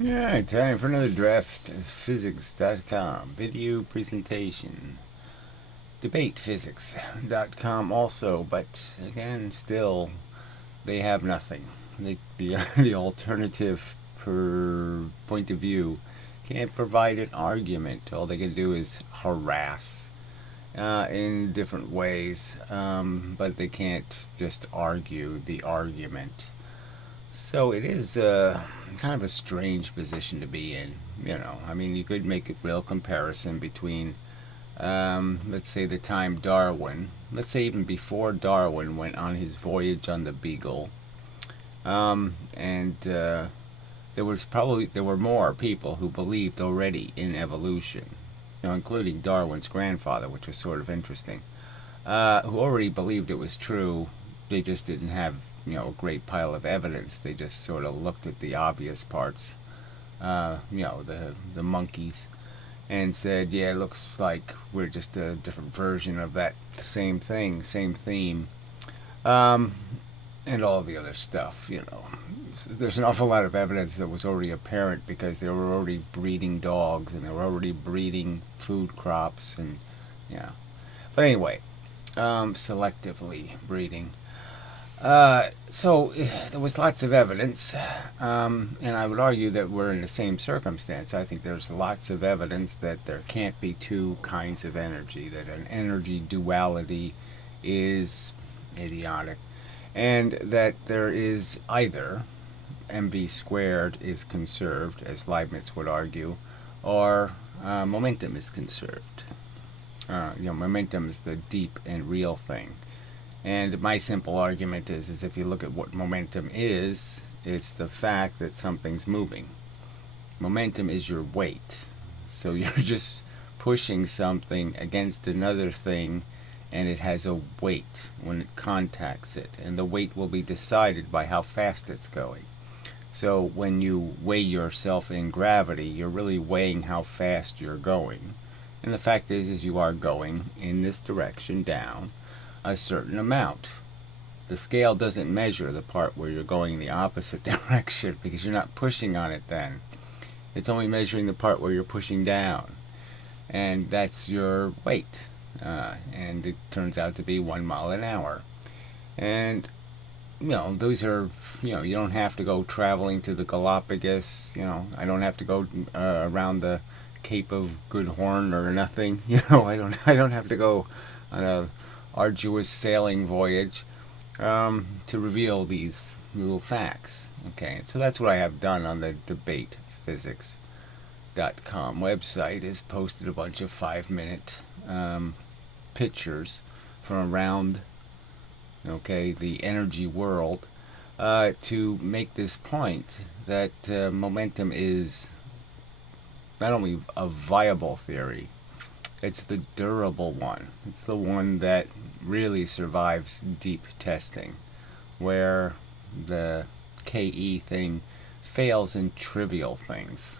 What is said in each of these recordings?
Alright, time for another draft. Physics.com video presentation. Debatephysics.com also, but again, still, they have nothing. The alternative per point of view can't provide an argument. All they can do is harass in different ways, but they can't just argue the argument. So it is kind of a strange position to be in. I mean, you could make a real comparison between, let's say, the time Darwin, let's say even before Darwin went on his voyage on the Beagle, and there were more people who believed already in evolution, including Darwin's grandfather, which was sort of interesting, who already believed it was true. They just didn't have a great pile of evidence. They just sort of looked at the obvious parts, the monkeys, and said, yeah, it looks like we're just a different version of that same thing, same theme, and all the other stuff. There's an awful lot of evidence that was already apparent because they were already breeding dogs and they were already breeding food crops and, But anyway, selectively breeding. So there was lots of evidence, and I would argue that we're in the same circumstance. I think there's lots of evidence that there can't be two kinds of energy, that an energy duality is idiotic, and that there is either mv squared is conserved, as Leibniz would argue, or momentum is conserved. Momentum is the deep and real thing. And my simple argument is if you look at what momentum is, it's the fact that something's moving. Momentum is your weight. So you're just pushing something against another thing, and it has a weight when it contacts it. And the weight will be decided by how fast it's going. So when you weigh yourself in gravity, you're really weighing how fast you're going. And the fact is you are going in this direction down a certain amount. The scale doesn't measure the part where you're going in the opposite direction because you're not pushing on it then. It's only measuring the part where you're pushing down. And that's your weight. And it turns out to be 1 mile an hour. And, those are, you don't have to go traveling to the Galapagos. I don't have to go around the Cape of Good Horn or nothing. I don't have to go on a arduous sailing voyage to reveal these little facts. Okay, so that's what I have done on the debatephysics.com website, is posted a bunch of 5-minute pictures from around the energy world to make this point that momentum is not only a viable theory, it's the durable one. It's the one that really survives deep testing, where the KE thing fails in trivial things,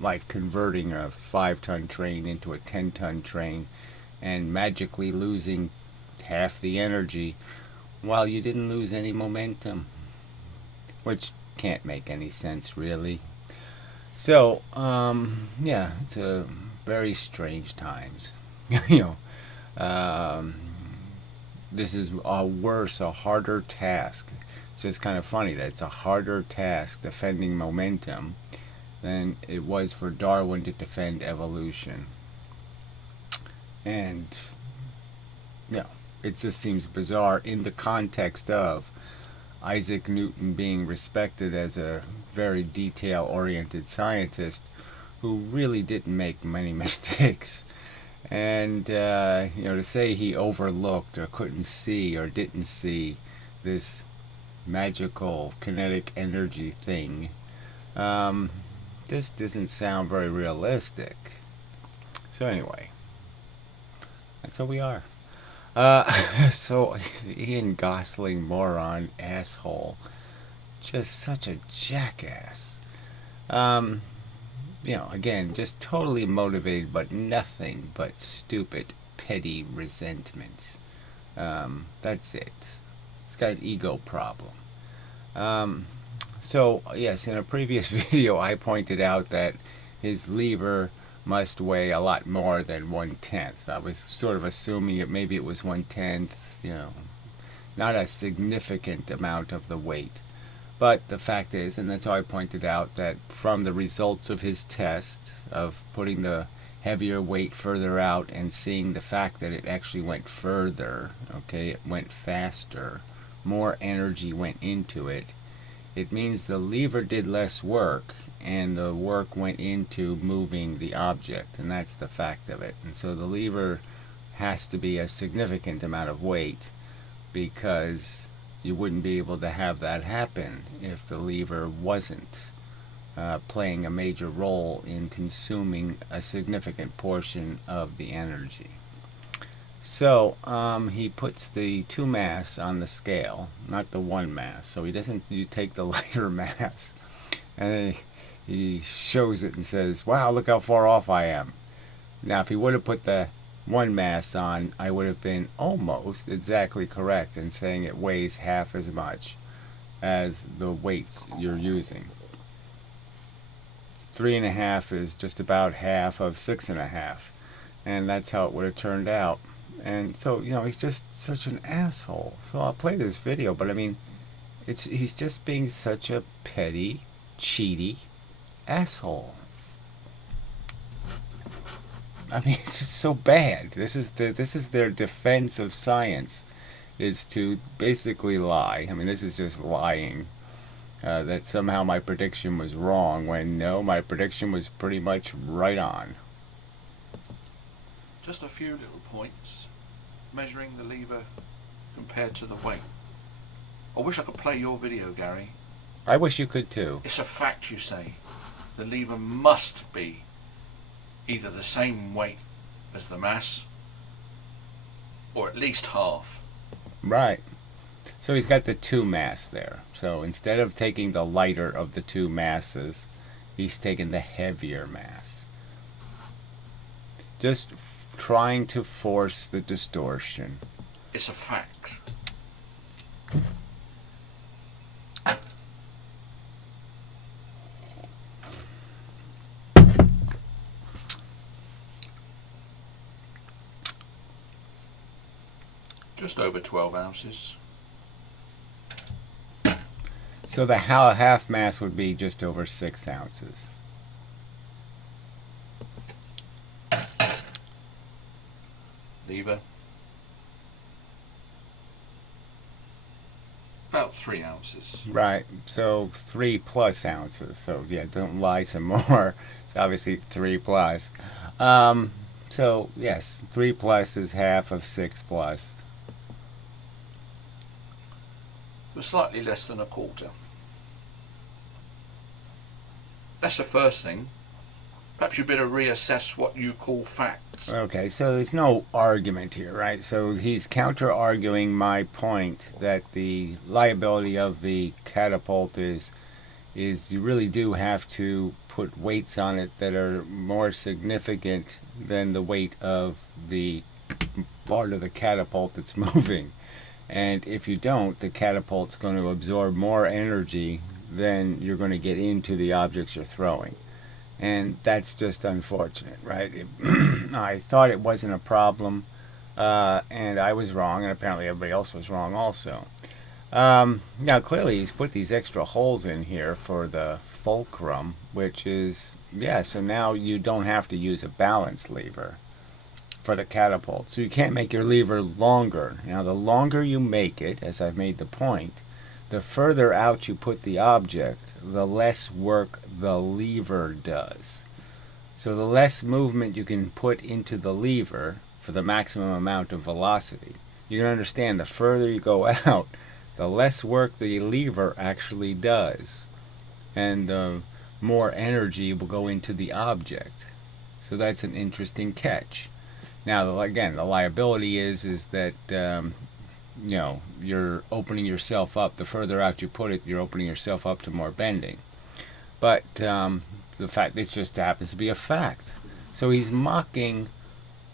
like converting a 5-ton train into a 10-ton train and magically losing half the energy while you didn't lose any momentum, which can't make any sense, really. So, it's a very strange times. This is a harder task. So it's kind of funny that it's a harder task defending momentum than it was for Darwin to defend evolution. And, it just seems bizarre in the context of Isaac Newton being respected as a very detail-oriented scientist who really didn't make many mistakes. And, to say he overlooked or couldn't see or didn't see this magical kinetic energy thing, this doesn't sound very realistic. So anyway, that's what we are. So Ian Gostling, moron, asshole, just such a jackass. Again, just totally motivated, but nothing but stupid, petty resentments. That's it. It's got an ego problem. So, yes, in a previous video I pointed out that his lever must weigh a lot more than 1/10. I was sort of assuming maybe it was 1/10, not a significant amount of the weight. But the fact is, and that's how I pointed out, that from the results of his test of putting the heavier weight further out and seeing the fact that it actually went further, okay, it went faster, more energy went into it, it means the lever did less work and the work went into moving the object, and that's the fact of it. And so the lever has to be a significant amount of weight, because you wouldn't be able to have that happen if the lever wasn't playing a major role in consuming a significant portion of the energy. So he puts the 2 mass on the scale, not the 1 mass. So he doesn't, you take the lighter mass, and then he shows it and says, wow, look how far off I am. Now, if he would have put the 1 mass on, I would have been almost exactly correct in saying it weighs half as much as the weights you're using. 3.5 is just about half of 6.5, and that's how it would have turned out. And so, he's just such an asshole. So I'll play this video, but I mean, he's just being such a petty, cheaty asshole. I mean, it's just so bad. This is their defense of science, is to basically lie. I mean, this is just lying. That somehow my prediction was wrong, when no, my prediction was pretty much right on. Just a few little points, measuring the lever compared to the weight. I wish I could play your video, Gary. I wish you could too. It's a fact, you say. The lever must be either the same weight as the mass, or at least half. Right. So he's got the 2 mass there. So instead of taking the lighter of the 2 masses, he's taking the heavier mass. Just trying to force the distortion. It's a fact. Just over 12 ounces. So the half mass would be just over 6 ounces. Lever. About 3 ounces. Right. So 3+ ounces. So yeah, don't lie some more. It's obviously 3+. So yes, 3+ is half of 6+. But slightly less than a quarter. That's the first thing. Perhaps you better reassess what you call facts. Okay, so there's no argument here, right? So he's counter-arguing my point that the liability of the catapult is you really do have to put weights on it that are more significant than the weight of the part of the catapult that's moving. And if you don't, the catapult's going to absorb more energy than you're going to get into the objects you're throwing. And that's just unfortunate, right? I thought it wasn't a problem, and I was wrong, and apparently everybody else was wrong also. Now, clearly he's put these extra holes in here for the fulcrum, which is, yeah, so now you don't have to use a balance lever for the catapult. So you can't make your lever longer. Now, the longer you make it, as I've made the point, the further out you put the object, the less work the lever does. So the less movement you can put into the lever for the maximum amount of velocity. You can understand, the further you go out, the less work the lever actually does, and the more energy will go into the object. So that's an interesting catch. Now, again, the liability is that you're opening yourself up. The further out you put it, you're opening yourself up to more bending. But the fact, it just happens to be a fact. So he's mocking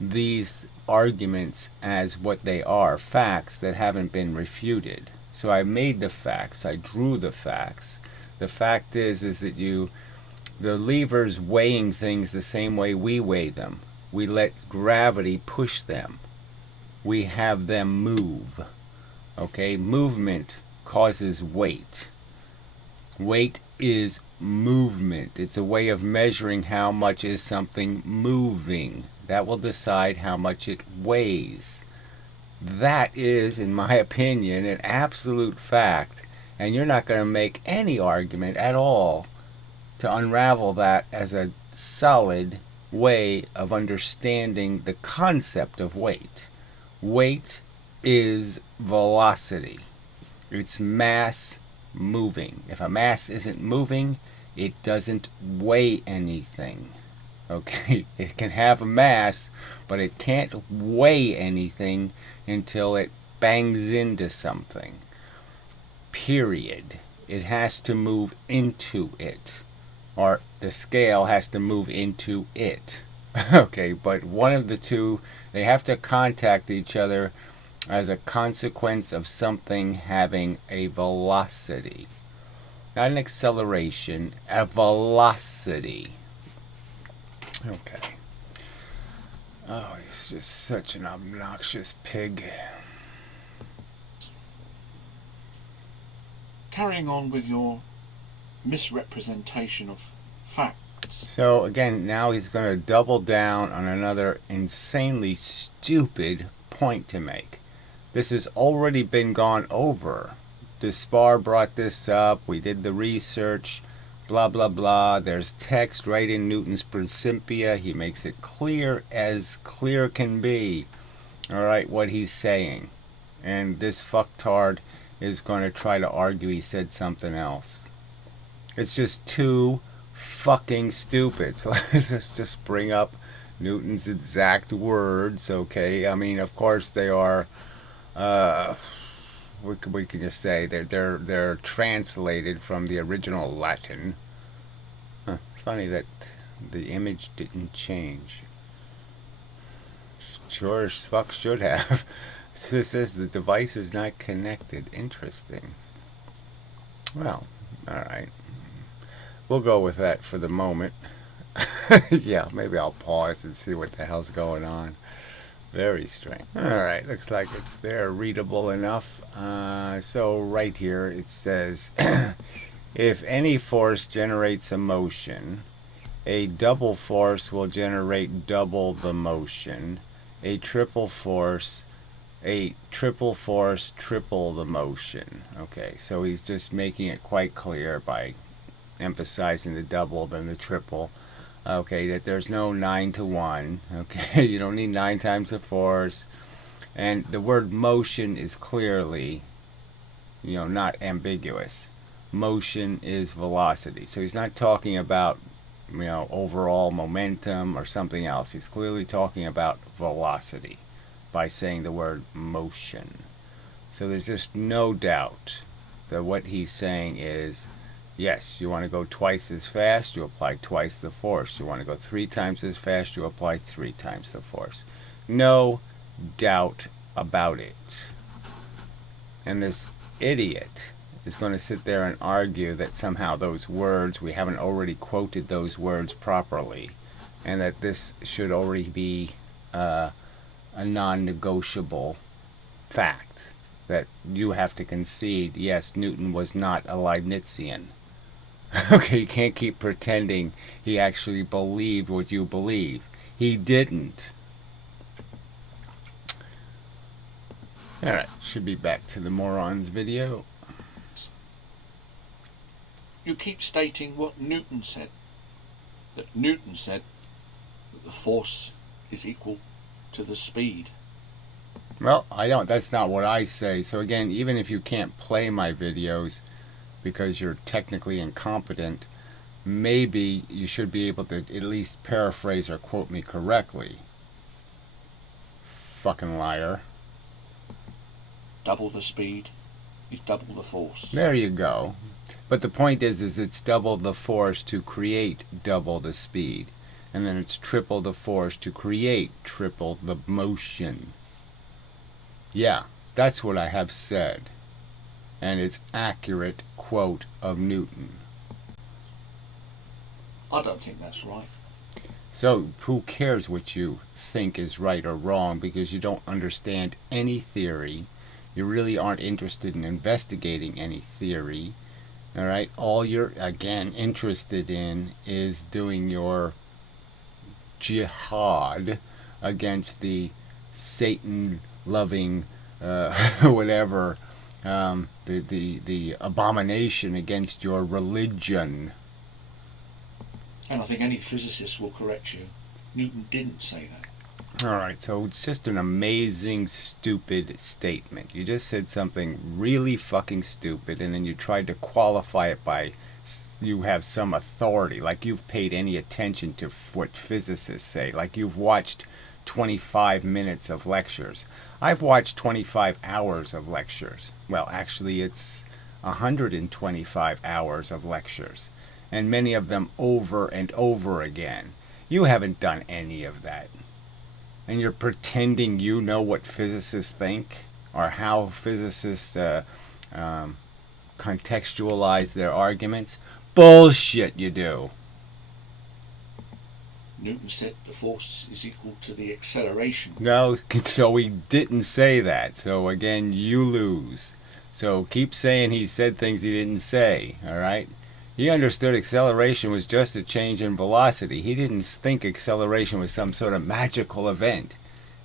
these arguments as what they are, facts that haven't been refuted. So I made the facts, I drew the facts. The fact is that the lever's weighing things the same way we weigh them. We let gravity push them. We have them move. Okay, movement causes weight. Weight is movement. It's a way of measuring how much is something moving. That will decide how much it weighs. That is, in my opinion, an absolute fact, and you're not going to make any argument at all to unravel that as a solid way of understanding the concept of weight. Weight is velocity. It's mass moving. If a mass isn't moving, it doesn't weigh anything. Okay? It can have a mass, but it can't weigh anything until it bangs into something. Period. It has to move into it. Or the scale has to move into it. Okay, but one of the two, they have to contact each other as a consequence of something having a velocity. Not an acceleration, a velocity. Okay. Oh, he's just such an obnoxious pig. Carrying on with your misrepresentation of facts. So again, now he's going to double down on another insanely stupid point to make. This has already been gone over. Despar brought this up. We did the research. Blah, blah, blah. There's text right in Newton's Principia. He makes it clear as clear can be. Alright, what he's saying. And this fucktard is going to try to argue he said something else. It's just too fucking stupid. So let's just bring up Newton's exact words, okay? I mean, of course they are, we can just say they're translated from the original Latin. Funny that the image didn't change. Sure as fuck should have. It says the device is not connected. Interesting. Well, alright. We'll go with that for the moment. Yeah, maybe I'll pause and see what the hell's going on. Very strange. Alright, looks like it's there, readable enough. So right here it says, if any force generates a motion, a double force will generate double the motion. A triple force, triple the motion. Okay, so he's just making it quite clear by emphasizing the double than the triple. Okay, that there's no 9 to 1. Okay, you don't need 9 times the force. And the word motion is clearly, not ambiguous. Motion is velocity. So he's not talking about, overall momentum or something else. He's clearly talking about velocity by saying the word motion. So there's just no doubt that what he's saying is, yes, you want to go twice as fast, you apply twice the force. You want to go 3 times as fast, you apply 3 times the force. No doubt about it. And this idiot is going to sit there and argue that somehow those words, we haven't already quoted those words properly, and that this should already be a non-negotiable fact. That you have to concede, yes, Newton was not a Leibnizian. Okay, you can't keep pretending he actually believed what you believe. He didn't. Alright, should be back to the morons video. You keep stating what Newton said. That Newton said that the force is equal to the speed. Well, that's not what I say. So again, even if you can't play my videos because you're technically incompetent, maybe you should be able to at least paraphrase or quote me correctly. Fucking liar. Double the speed is double the force. There you go. But the point is it's double the force to create double the speed. And then it's triple the force to create triple the motion. Yeah, that's what I have said. And it's accurate quote of Newton. I don't think that's right. So who cares what you think is right or wrong, because you don't understand any theory. You really aren't interested in investigating any theory. All right? All you're, again, interested in is doing your jihad against the Satan loving whatever, the abomination against your religion. And I think any physicist will correct you. Newton didn't say that. All right, so it's just an amazing, stupid statement. You just said something really fucking stupid, and then you tried to qualify it by you have some authority, like you've paid any attention to what physicists say, like you've watched 25 minutes of lectures. I've watched 25 hours of lectures. Well, actually, it's 125 hours of lectures, and many of them over and over again. You haven't done any of that. And you're pretending you know what physicists think or how physicists contextualize their arguments. Bullshit, you do. Newton said the force is equal to the acceleration. No, so he didn't say that. So again, you lose. So keep saying he said things he didn't say, all right? He understood acceleration was just a change in velocity. He didn't think acceleration was some sort of magical event.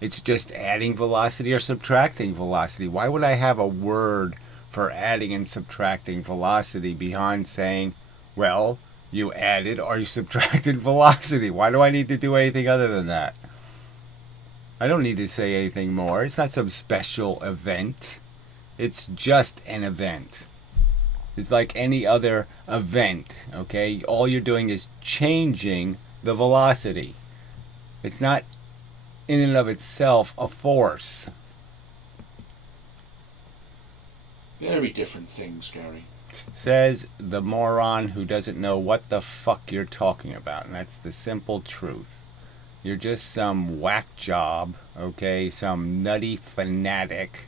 It's just adding velocity or subtracting velocity. Why would I have a word for adding and subtracting velocity beyond saying, well, you added or you subtracted velocity? Why do I need to do anything other than that? I don't need to say anything more. It's not some special event. It's just an event. It's like any other event, okay? All you're doing is changing the velocity. It's not in and of itself a force. Very different things, Gary. Says the moron who doesn't know what the fuck you're talking about. And that's the simple truth. You're just some whack job, okay? Some nutty fanatic,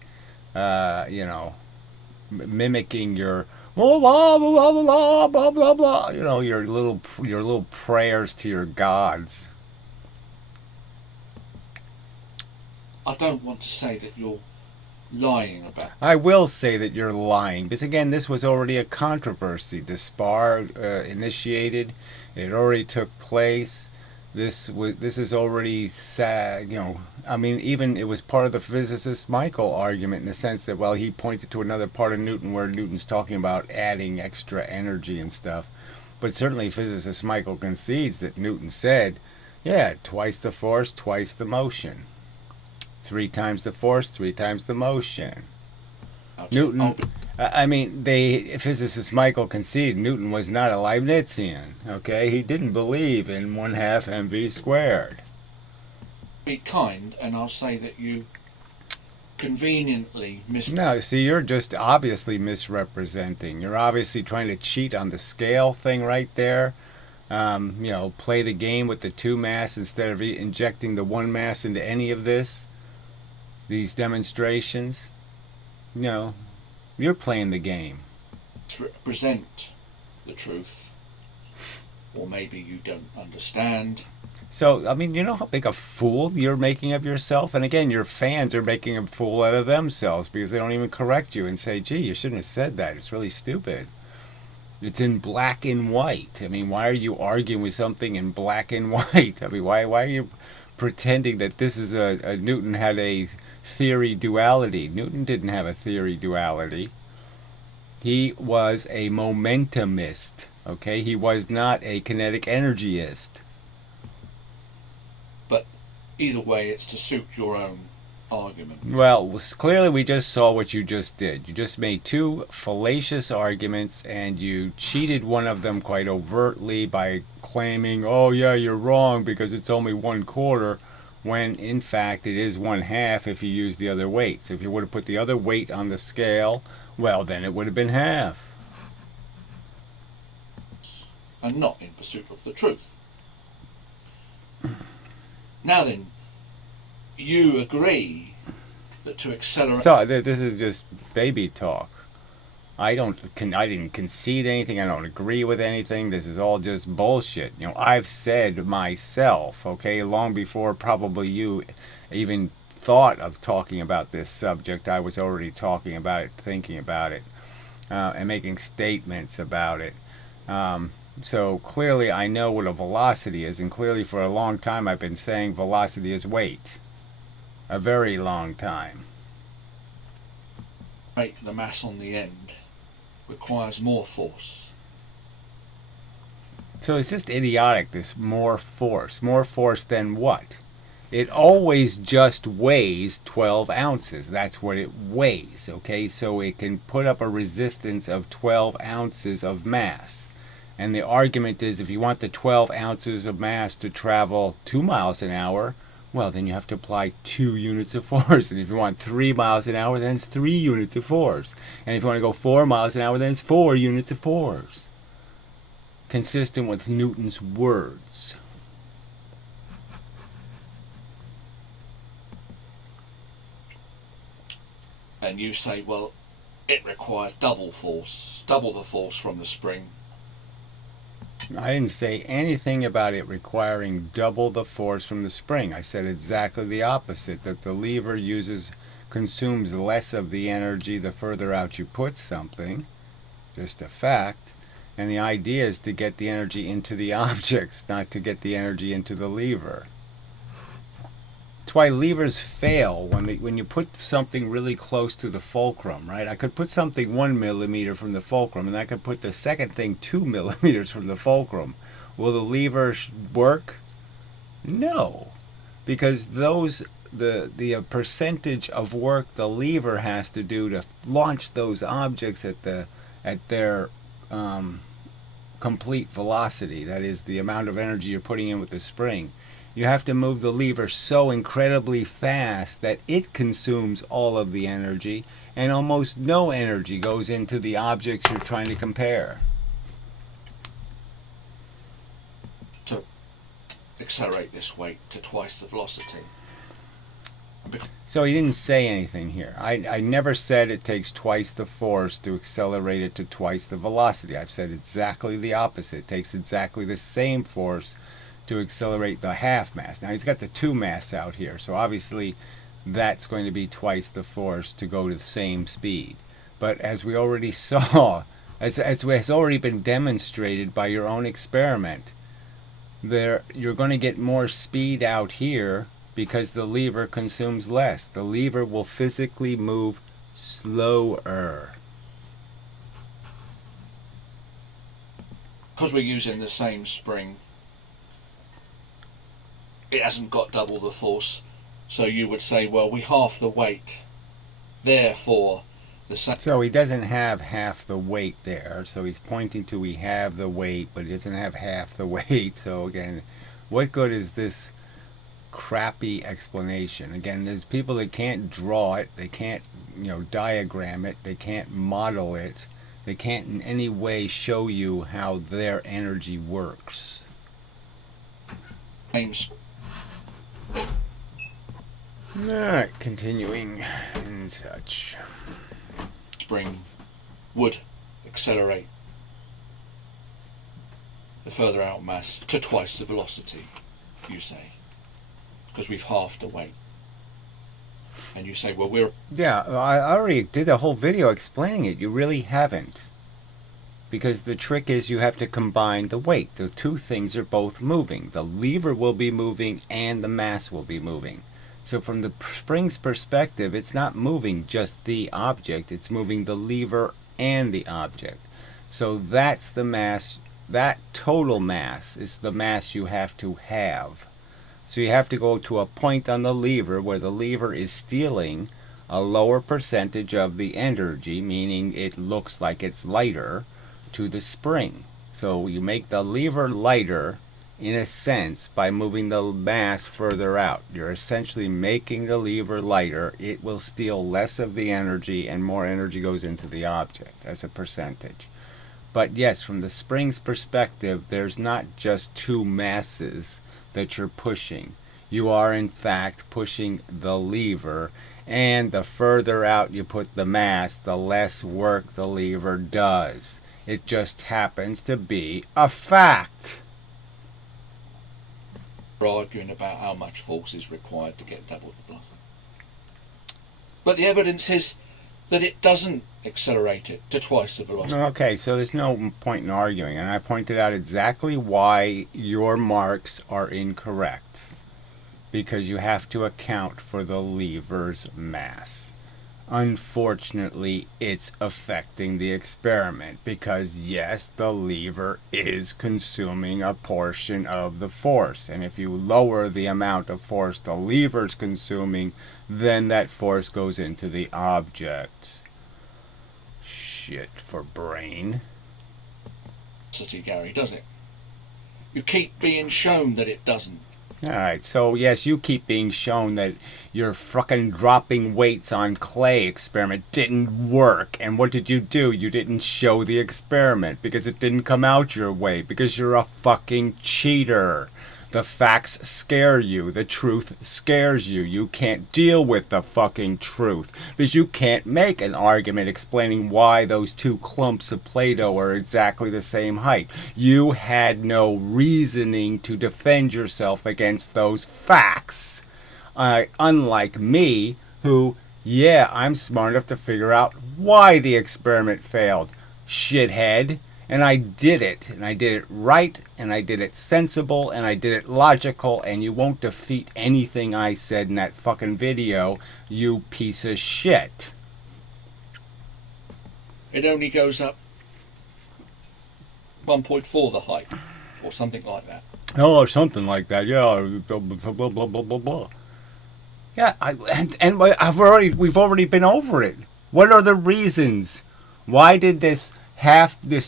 mimicking your blah blah blah blah blah blah blah. Your little prayers to your gods. I don't want to say that you're lying about. I will say that you're lying, because again, this was already a controversy. The spar initiated. It already took place. This is already sad. Even it was part of the physicist Michael argument, in the sense that, well, he pointed to another part of Newton where Newton's talking about adding extra energy and stuff. But certainly physicist Michael concedes that Newton said, yeah, twice the force, twice the motion. 3 times the force, 3 times the motion. Newton, physicist Michael conceded Newton was not a Leibnizian, okay? He didn't believe in 1/2 mv squared. Be kind, and I'll say that you conveniently No, see, you're just obviously misrepresenting. You're obviously trying to cheat on the scale thing right there. Play the game with the 2 mass instead of injecting the 1 mass into any of this. These demonstrations. You're playing the game. Present the truth, or maybe you don't understand. So, you know how big a fool you're making of yourself? And again, your fans are making a fool out of themselves because they don't even correct you and say, gee, you shouldn't have said that. It's really stupid. It's in black and white. Why are you arguing with something in black and white? Why are you pretending that this is a Newton had a theory duality? Newton didn't have a theory duality. He was a momentumist, okay? He was not a kinetic energyist. But either way, it's to suit your own argument. Well, clearly we just saw what you just did. You just made 2 fallacious arguments, and you cheated one of them quite overtly by claiming, oh yeah, you're wrong because it's only 1/4, when in fact it is 1/2 if you use the other weight. So if you would have put the other weight on the scale, well, then it would have been half. And not in pursuit of the truth. Now then, you agree that to accelerate... So this is just baby talk. I didn't concede anything. I don't agree with anything. This is all just bullshit. I've said myself, okay, long before probably you even thought of talking about this subject, I was already talking about it, thinking about it, and making statements about it. So clearly I know what a velocity is, and clearly for a long time I've been saying velocity is weight. A very long time. Right, the mass on the end requires more force. So it's just idiotic, this more force. More force than what? It always just weighs 12 ounces. That's what it weighs, okay? So it can put up a resistance of 12 ounces of mass. And the argument is if you want the 12 ounces of mass to travel 2 miles an hour, well, then you have to apply 2 units of force. And if you want 3 miles an hour, then it's 3 units of force. And if you want to go 4 miles an hour, then it's 4 units of force. Consistent with Newton's words. And you say, well, it requires double the force from the spring. I didn't say anything about it requiring double the force from the spring. I said exactly the opposite, that the lever consumes less of the energy the further out you put something. Just a fact. And the idea is to get the energy into the objects, not to get the energy into the lever. That's why levers fail when you put something really close to the fulcrum, right? I could put something 1 millimeter from the fulcrum, and I could put the second thing 2 millimeters from the fulcrum. Will the lever work? No, because the percentage of work the lever has to do to launch those objects at their complete velocity, that is the amount of energy you're putting in with the spring. You have to move the lever so incredibly fast that it consumes all of the energy, and almost no energy goes into the objects you're trying to compare. To accelerate this weight to twice the velocity. So he didn't say anything here. I never said it takes twice the force to accelerate it to twice the velocity. I've said exactly the opposite. It takes exactly the same force to accelerate the half mass. Now he's got the 2 mass out here, so obviously that's going to be twice the force to go to the same speed. But as we already saw, as has already been demonstrated by your own experiment, you're going to get more speed out here because the lever consumes less. The lever will physically move slower. Because we're using the same spring, it hasn't got double the force, so you would say, well, we half the weight, therefore the same. So he doesn't have half the weight there, so he's pointing to we have the weight, but he doesn't have half the weight. So again, what good is this crappy explanation? Again, there's people that can't draw it, they can't diagram it, they can't model it, they can't in any way show you how their energy works. Alright, continuing and such. Spring would accelerate the further out mass to twice the velocity, you say, because we've halved the weight. And you say, well, Yeah, I already did a whole video explaining it. You really haven't. Because the trick is you have to combine the weight. The two things are both moving. The lever will be moving and the mass will be moving. So from the spring's perspective, it's not moving just the object. It's moving the lever and the object. So that's the mass. That total mass is the mass you have to have. So you have to go to a point on the lever where the lever is stealing a lower percentage of the energy, meaning it looks like it's lighter, to the spring. So you make the lever lighter, in a sense, by moving the mass further out. You're essentially making the lever lighter. It will steal less of the energy and more energy goes into the object as a percentage. But yes, from the spring's perspective, there's not just two masses that you're pushing. You are in fact pushing the lever, And the further out you put the mass, the less work the lever does. It just happens to be a fact. We're arguing about how much force is required to get double the velocity. But the evidence is that it doesn't accelerate it to twice the velocity. Okay, so there's no point in arguing, and I pointed out exactly why your marks are incorrect. Because you have to account for the lever's mass. Unfortunately, it's affecting the experiment because, yes, the lever is consuming a portion of the force. And if you lower the amount of force the lever's consuming, then that force goes into the object. Shit for brain. Gary, does it? You keep being shown that it doesn't. Alright, so yes, you keep being shown that your fucking dropping weights on clay experiment didn't work. And what did you do? You didn't show the experiment because it didn't come out your way. Because you're a fucking cheater. The facts scare you. The truth scares you. You can't deal with the fucking truth. Because you can't make an argument explaining why those two clumps of Play-Doh are exactly the same height. You had no reasoning to defend yourself against those facts. Unlike me, who, yeah, I'm smart enough to figure out why the experiment failed. Shithead. And I did it. And I did it right. And I did it sensible. And I did it logical. And you won't defeat anything I said in that fucking video, you piece of shit. It only goes up 1.4 the height. Or something like that. Oh, something like that. Yeah. Blah, blah, blah, blah, blah, blah. Yeah. We've already been over it. What are the reasons? Why did this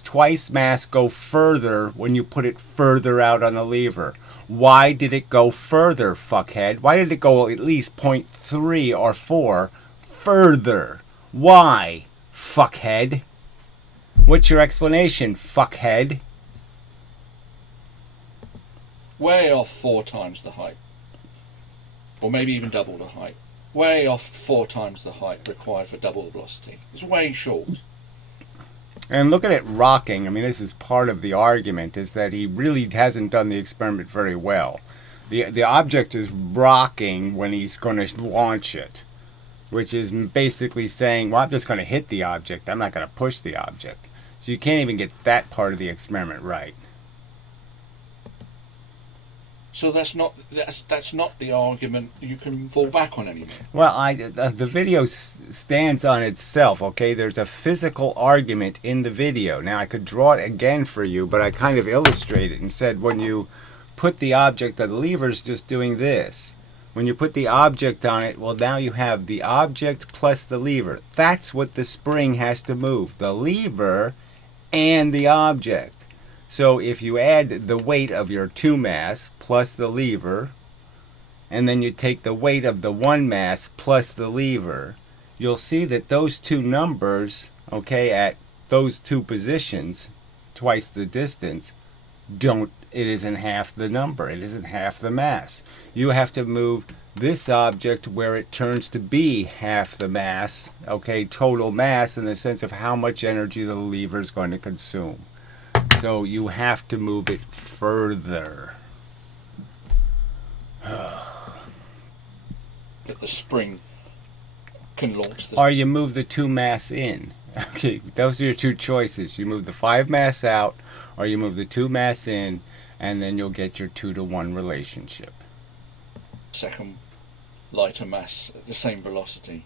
twice mass go further when you put it further out on the lever? Why did it go further, fuckhead? Why did it go at least 0.3 or 4 further? Why, fuckhead? What's your explanation, fuckhead? Way off 4 times the height. Or maybe even double the height. Way off 4 times the height required for double the velocity. It's way short. And look at it rocking. I mean, this is part of the argument, is that he really hasn't done the experiment very well. The object is rocking when he's going to launch it, which is basically saying, well, I'm just going to hit the object. I'm not going to push the object. So you can't even get that part of the experiment right. So that's not the argument you can fall back on anymore. Well, the video stands on itself, okay? There's a physical argument in the video. Now, I could draw it again for you, but I kind of illustrated and said when you put the object, the lever's just doing this. When you put the object on it, well, now you have the object plus the lever. That's what the spring has to move, the lever and the object. So if you add the weight of your 2 mass plus the lever, and then you take the weight of the 1 mass plus the lever, you'll see that those two numbers, okay, at those two positions, twice the distance, it isn't half the number. It isn't half the mass. You have to move this object where it turns to be half the mass, okay, total mass in the sense of how much energy the lever is going to consume. So you have to move it further. That the spring can launch the... Or you move the 2 mass in. Okay, those are your two choices. You move the 5 mass out, or you move the 2 mass in, and then you'll get your 2-to-1 relationship. Second lighter mass at the same velocity.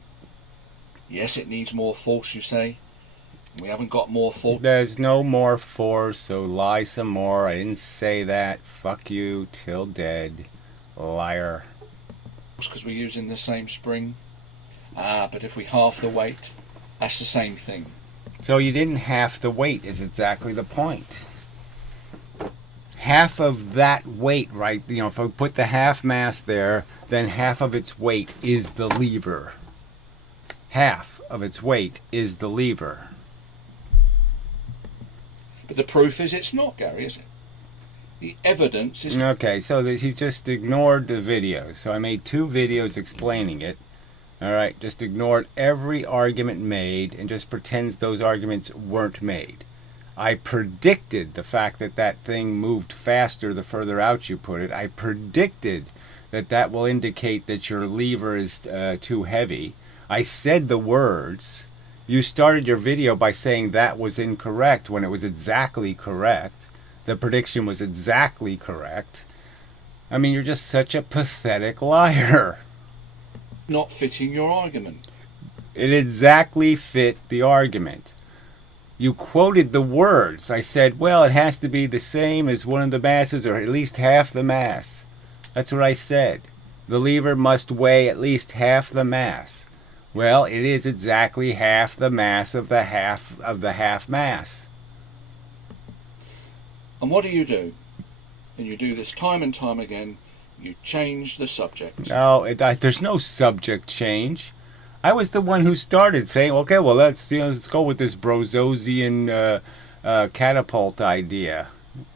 Yes, it needs more force, you say. We haven't got more force. There's no more force, so lie some more. I didn't say that. Fuck you, till dead. Liar. Because we're using the same spring. But if we half the weight, that's the same thing. So you didn't half the weight is exactly the point. Half of that weight, right? You know, if I put the half mass there, then half of its weight is the lever. Half of its weight is the lever. But the proof is it's not, Gary, is it? The evidence is... Okay, so he just ignored the video. So I made 2 videos explaining it. All right, just ignored every argument made and just pretends those arguments weren't made. I predicted the fact that that thing moved faster the further out you put it. I predicted that that will indicate that your lever is too heavy. I said the words. You started your video by saying that was incorrect when it was exactly correct. The prediction was exactly correct. I mean, you're just such a pathetic liar. Not fitting your argument. It exactly fit the argument. You quoted the words. I said, well, it has to be the same as one of the masses or at least half the mass. That's what I said. The lever must weigh at least half the mass. Well, it is exactly half the mass of the half mass. And what do? And you do this time and time again. You change the subject. No, there's no subject change. I was the one who started saying, okay, well, let's go with this Brozosian catapult idea,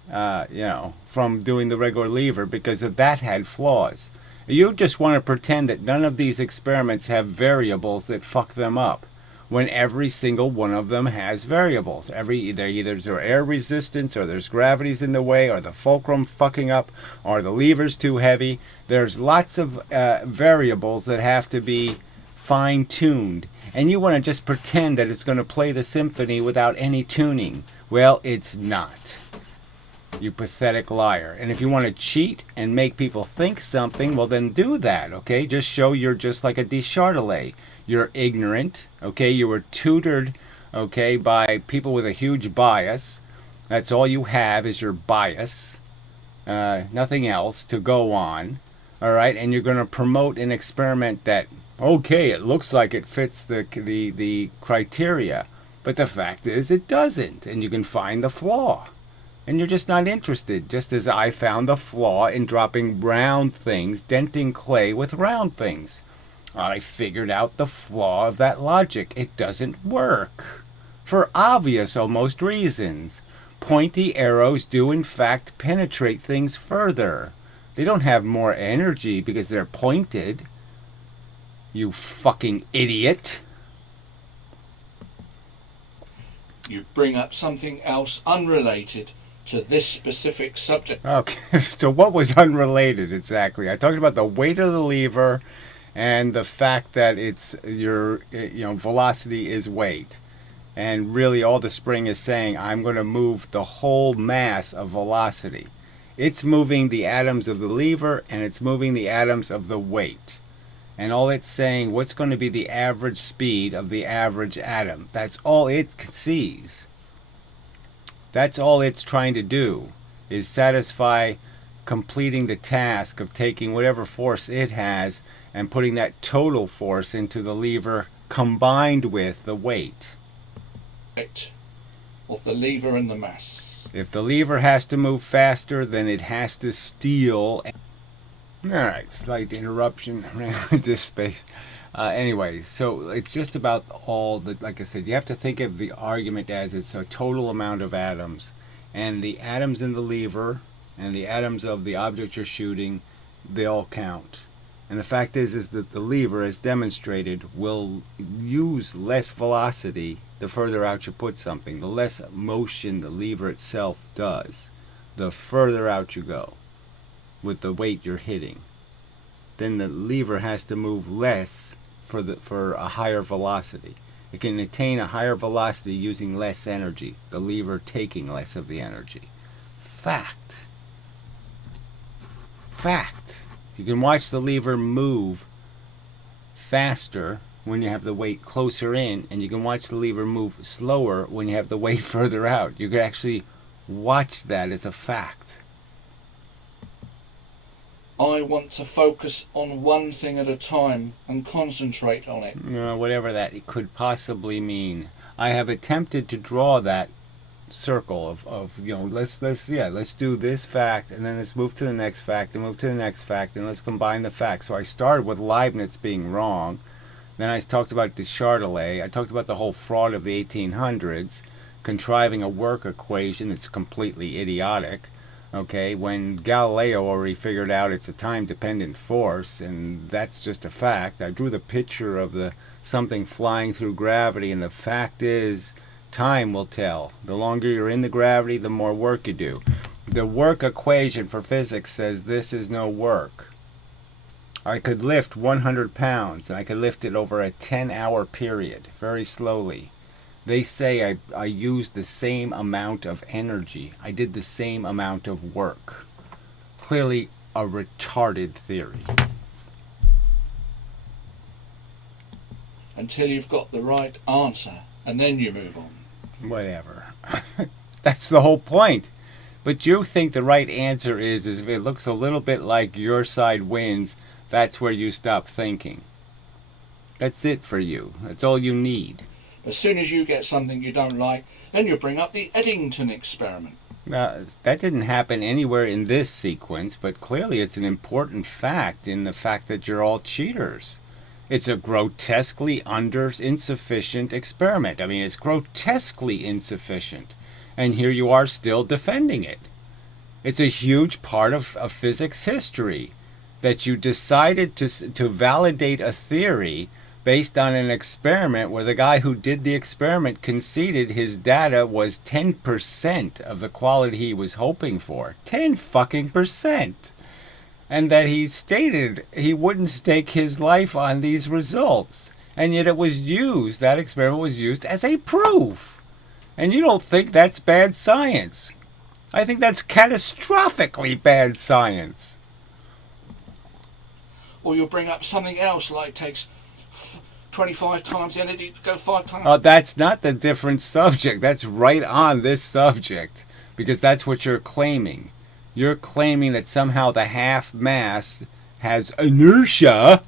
from doing the regular lever because that had flaws. You just want to pretend that none of these experiments have variables that fuck them up, when every single one of them has variables. Either there's air resistance, or there's gravity's in the way, or the fulcrum fucking up, or the lever's too heavy. There's lots of variables that have to be fine-tuned, and you want to just pretend that it's going to play the symphony without any tuning. Well, it's not. You pathetic liar. And if you want to cheat and make people think something, well, then do that, okay? Just show you're just like a Deschartelet. You're ignorant, okay? You were tutored, okay, by people with a huge bias. That's all you have is your bias. Nothing else to go on, all right? And you're going to promote an experiment that, okay, it looks like it fits the criteria, but the fact is it doesn't, and you can find the flaw. And you're just not interested, just as I found the flaw in dropping round things, denting clay with round things. I figured out the flaw of that logic. It doesn't work. For obvious almost reasons. Pointy arrows do in fact penetrate things further. They don't have more energy because they're pointed. You fucking idiot. You bring up something else unrelated to this specific subject. Okay, so what was unrelated exactly? I talked about the weight of the lever and the fact that it's your velocity is weight. And really all the spring is saying, I'm going to move the whole mass of velocity. It's moving the atoms of the lever and it's moving the atoms of the weight. And all it's saying, what's going to be the average speed of the average atom? That's all it sees. That's all it's trying to do, is satisfy completing the task of taking whatever force it has and putting that total force into the lever combined with the weight. Of the lever and the mass. If the lever has to move faster, then it has to steal. Alright, slight interruption around this space. Anyway, so it's just about all the, like I said, you have to think of the argument as it's a total amount of atoms. And the atoms in the lever and the atoms of the object you're shooting, they all count. And the fact is that the lever, as demonstrated, will use less velocity the further out you put something. The less motion the lever itself does, the further out you go with the weight you're hitting. Then the lever has to move less for a higher velocity. It can attain a higher velocity using less energy, the lever taking less of the energy. Fact. You can watch the lever move faster when you have the weight closer in, and you can watch the lever move slower when you have the weight further out. You can actually watch that as a fact. I want to focus on one thing at a time and concentrate on it. Whatever that could possibly mean. I have attempted to draw that circle of let's do this fact, and then let's move to the next fact, and move to the next fact, and let's combine the facts. So I started with Leibniz being wrong. Then I talked about Deschartelet. I talked about the whole fraud of the 1800s, contriving a work equation that's completely idiotic. Okay, when Galileo already figured out it's a time-dependent force, and that's just a fact. I drew the picture of the something flying through gravity, and the fact is, time will tell. The longer you're in the gravity, the more work you do. The work equation for physics says this is no work. I could lift 100 pounds, and I could lift it over a 10-hour period, very slowly. They say I used the same amount of energy. I did the same amount of work. Clearly a retarded theory. Until you've got the right answer, and then you move on. Whatever. That's the whole point. But you think the right answer is if it looks a little bit like your side wins, that's where you stop thinking. That's it for you. That's all you need. As soon as you get something you don't like, then you bring up the Eddington experiment. That didn't happen anywhere in this sequence, but clearly it's an important fact in the fact that you're all cheaters. It's a grotesquely insufficient experiment. I mean, it's grotesquely insufficient. And here you are still defending it. It's a huge part of physics history that you decided to validate a theory based on an experiment where the guy who did the experiment conceded his data was 10% of the quality he was hoping for. 10 fucking percent. And that he stated he wouldn't stake his life on these results. And yet it was used, that experiment was used as a proof. And you don't think that's bad science. I think that's catastrophically bad science. Or you'll bring up something else like takes 25 times the energy to go 5 times. Oh, that's not the different subject. That's right on this subject. Because that's what you're claiming. You're claiming that somehow the half mass has inertia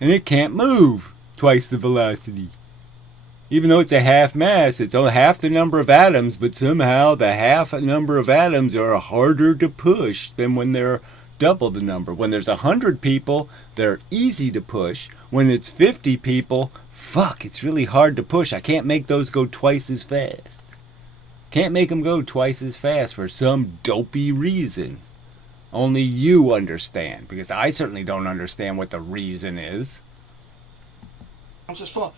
and it can't move twice the velocity. Even though it's a half mass, it's only half the number of atoms, but somehow the half number of atoms are harder to push than when they're double the number. When there's 100 people, they're easy to push. When it's 50 people, fuck, it's really hard to push. I can't make those go twice as fast. Can't make them go twice as fast for some dopey reason. Only you understand, because I certainly don't understand what the reason is. As far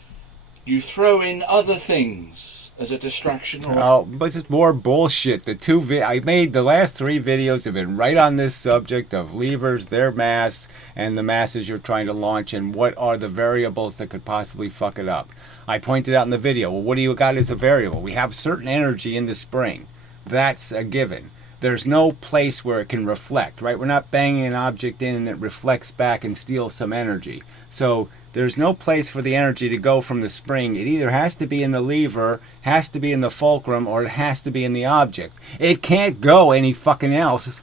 you throw in other things as a distraction. Or Oh, but it's more bullshit. I made the last 3 videos have been right on this subject of levers, their mass, and the masses you're trying to launch, and what are the variables that could possibly fuck it up. I pointed out in the video, well, what do you got as a variable? We have certain energy in the spring. That's a given. There's no place where it can reflect, right? We're not banging an object in and it reflects back and steals some energy. So there's no place for the energy to go from the spring. It either has to be in the lever, has to be in the fulcrum, or it has to be in the object. It can't go any fucking else.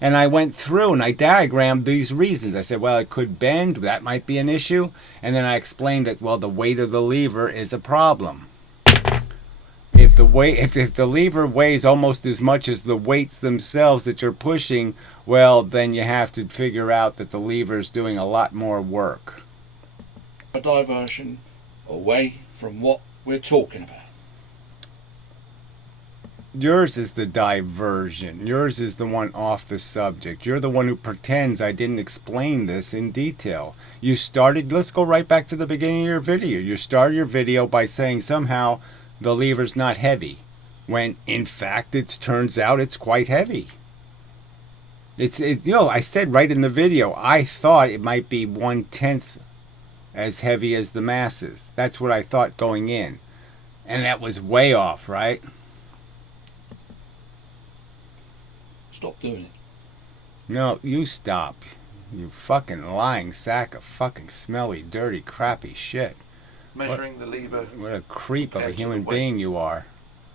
And I went through and I diagrammed these reasons. I said, well, it could bend. That might be an issue. And then I explained that, well, the weight of the lever is a problem. If the lever weighs almost as much as the weights themselves that you're pushing, well, then you have to figure out that the lever's doing a lot more work. a diversion away from what we're talking about. Yours is the diversion. Yours is the one off the subject. You're the one who pretends I didn't explain this in detail. You started, let's go right back to the beginning of your video. You started your video by saying somehow the lever's not heavy, when in fact it turns out it's quite heavy. I said right in the video, I thought it might be 1/10 as heavy as the masses. That's what I thought going in. And that was way off, right? Stop doing it. No, you stop. You fucking lying sack of fucking smelly, dirty, crappy shit. Measuring the lever. What a creep of a compared to human the weight. being you are.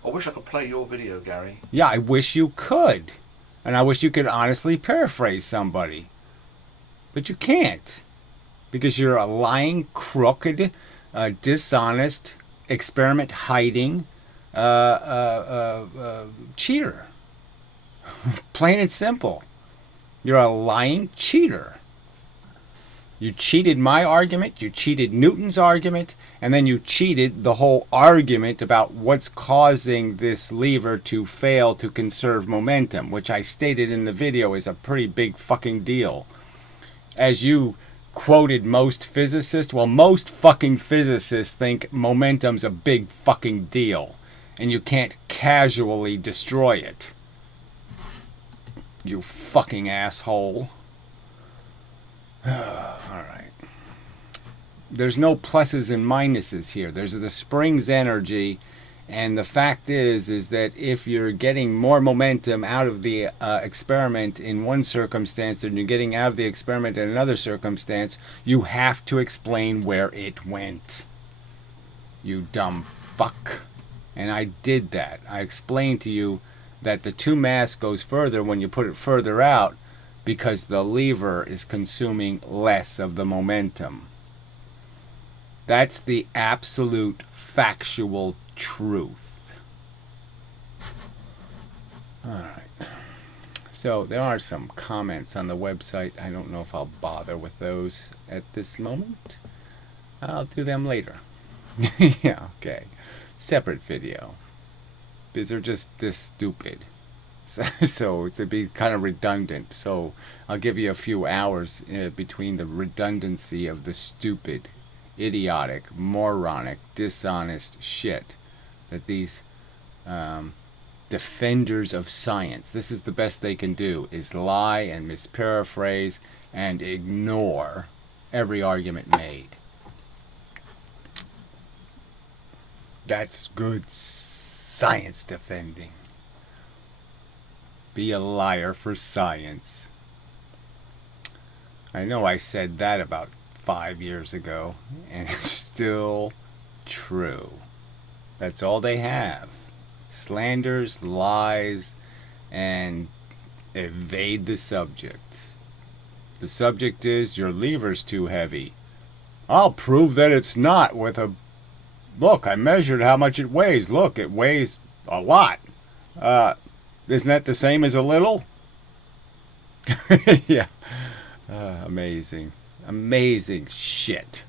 I wish I could play your video, Gary. Yeah, I wish you could. And I wish you could honestly paraphrase somebody. But you can't. Because you're a lying, crooked, dishonest, experiment hiding cheater. Plain and simple. You're a lying cheater. You cheated my argument, you cheated Newton's argument, and then you cheated the whole argument about what's causing this lever to fail to conserve momentum, which I stated in the video is a pretty big fucking deal. As you quoted most physicists, well, most fucking physicists think momentum's a big fucking deal, and you can't casually destroy it. You fucking asshole. Alright. There's no pluses and minuses here. There's the spring's energy, and the fact is that if you're getting more momentum out of the experiment in one circumstance than you're getting out of the experiment in another circumstance, you have to explain where it went. You dumb fuck. And I did that. I explained to you that the 2 mass goes further when you put it further out, because the lever is consuming less of the momentum. That's the absolute factual truth. Alright. So there are some comments on the website. I don't know if I'll bother with those at this moment. I'll do them later. Yeah, okay. Separate video. Because they're just this stupid. So it'd be kind of redundant. So I'll give you a few hours between the redundancy of the stupid, idiotic, moronic, dishonest shit that these defenders of science, this is the best they can do, is lie and misparaphrase and ignore every argument made. That's good science defending. Be a liar for science. I know I said that about 5 years ago, and it's still true. That's all they have. Slanders, lies, and evade the subject. The subject is, your lever's too heavy. I'll prove that it's not with a... Look, I measured how much it weighs. Look, it weighs a lot. Isn't that the same as a little? Yeah. Amazing. Amazing shit.